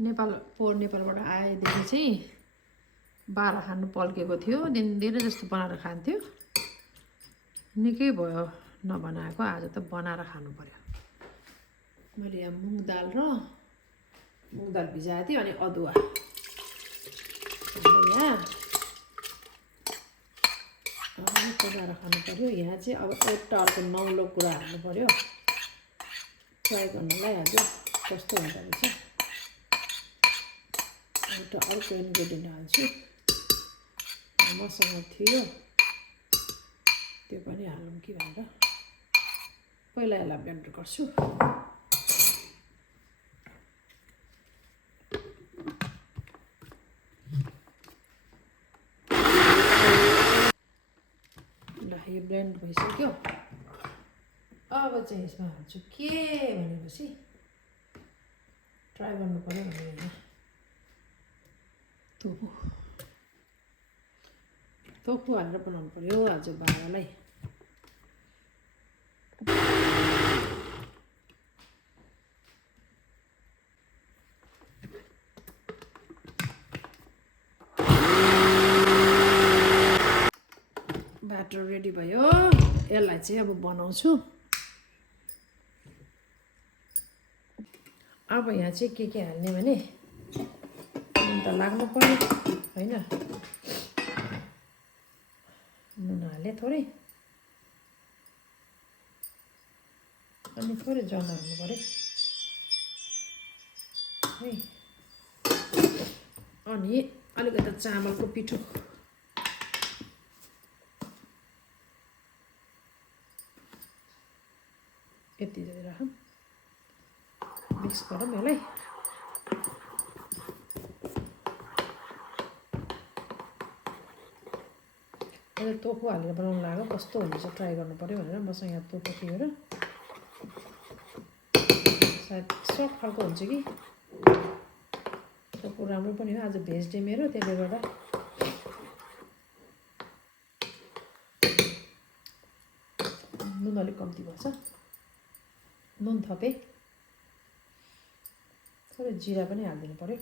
नेपालबाट आएदेखि चाहिँ बारा खानु पल्केको थियो दिनदिनै जस्तो बनाएर खान्थ्यो निकै भयो नबनाएको आज त बनाएर खानु पर्यो मैले यहाँ मुङ दाल भिजाएको थिएँ अनि अदुवा यहाँ पकाएर खानु पर्यो यहाँ चाहिँ अब एउटा अर्को नौलो कुरा हाल्नु पर्यो ट्राई गर्नलाई आज कस्तो हुँदो रहेछ एउटा अर्को इन्ग्रेडियन्ट हाल्छु मसँग थियो त्यो पनि हालौँ कि भनेर पहिला यसलाई ब्लेन्ड गर्छु ल यो ब्लेन्ड भइसक्यो अब चाहिँ यसमा हाल्छु के भनेपछि ट्राई गर्नु पर्यो भने यहाँ tofu हालेर बनाउनु पर्यो आज बारालाई ब्याटर रेडी भयो यसलाई चाहिँ अब बनाउँछु अब यहाँ चाहिँ के हाल्ने भने नुन त लाग्नु पर्यो हैन नुन हाले थोरै अनि थोरै जल हाल्नु पर्यो है अनि अलिकति चामलको पिठो यति जति राखौँ मिक्स गरौँ यसलाई अहिले टोफु हालेर बनाउनु लाग्यो कस्तो हुन्छ ट्राई गर्नु पर्यो भनेर मसँग यहाँ टोफु थियो र सायद सफ्ट खालको हुन्छ कि टोफु राम्रो पनि हो आज भेज डे मेरो त्यसले गर्दा नुन अलिक कम्ती भएछ नुन थपे थोरै जिरा पनि हालिदिनु पर्यो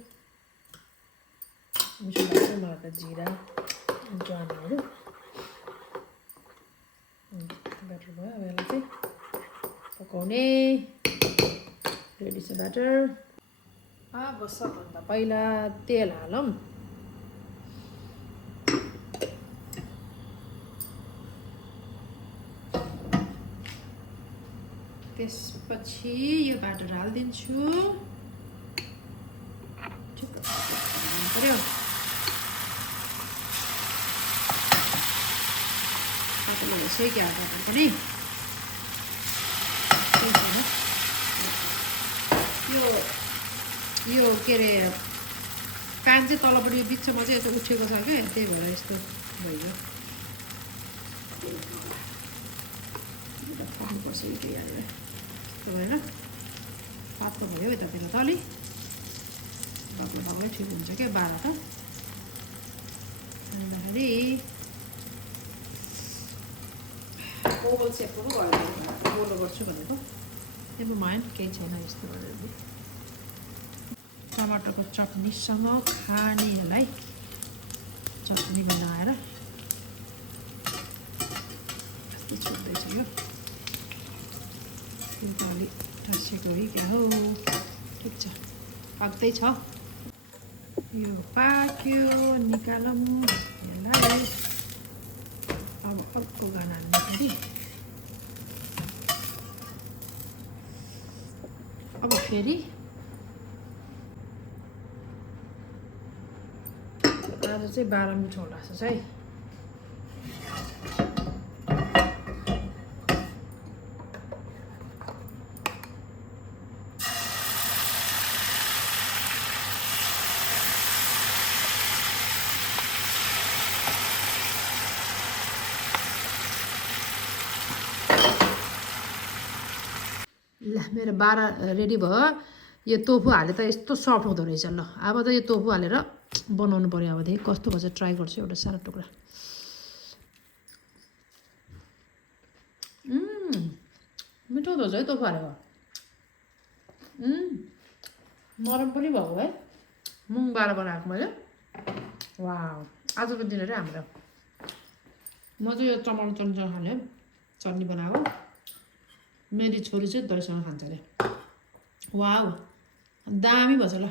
मिठो लाग्छ मलाई त जिरा ज्वानहरू ब्याटर भयो अब यसलाई चाहिँ पकाउने रेडी छ ब्याटर अब सबभन्दा पहिला तेल हालौँ त्यसपछि यो ब्याटर हालिदिन्छु पर्यो भइसक्यो ब्याटर पनि यो के अरे प्यान चाहिँ तलपट्टि बिचमा चाहिँ यस्तो उठेको छ क्या त्यही भएर यस्तो भइयो खानुपर्छ यो चाहिँ हालेर यस्तो भएर पातलो भयो यतातिर त अलि बाक्लो ठिक हुन्छ क्या बारा त अन्तखेरि ओभल सेपको पो भयो गोलो गर्छु भनेको त्यो माइन केही छैन यस्तो गरेर टमाटरको चटनीसँग खाने यसलाई चटनी बनाएर कस्तो छुट्दैछ यो अलिक ठसेको है क्या हो ठिक छ पाक्दै छ यो पाक्यो निकालौँ यसलाई अब अर्को गाना हाल्नु अब फेरि आज चाहिँ बारा मिठो लाग्छ है ल मेरो बारा रेडी भयो यो टोफु हाले त यस्तो सफ्ट हुँदो रहेछ ल अब त यो टोफु हालेर बनाउनु पर्यो अबदेखि कस्तो भन्छ ट्राई गर्छु एउटा सानो टुक्रा मिठो हुँदो रहेछ है टोफु हालेको नरम पनि भएको है मुङ बारा बनाएको मैले वाउ आजको दिन अरे हाम्रो म चाहिँ यो टमाटर चटनीसँग खाने चटनी बनाएको मेरी छोरी चाहिँ दहीसँग खान्छ अरे वाउ दामी भएछ ल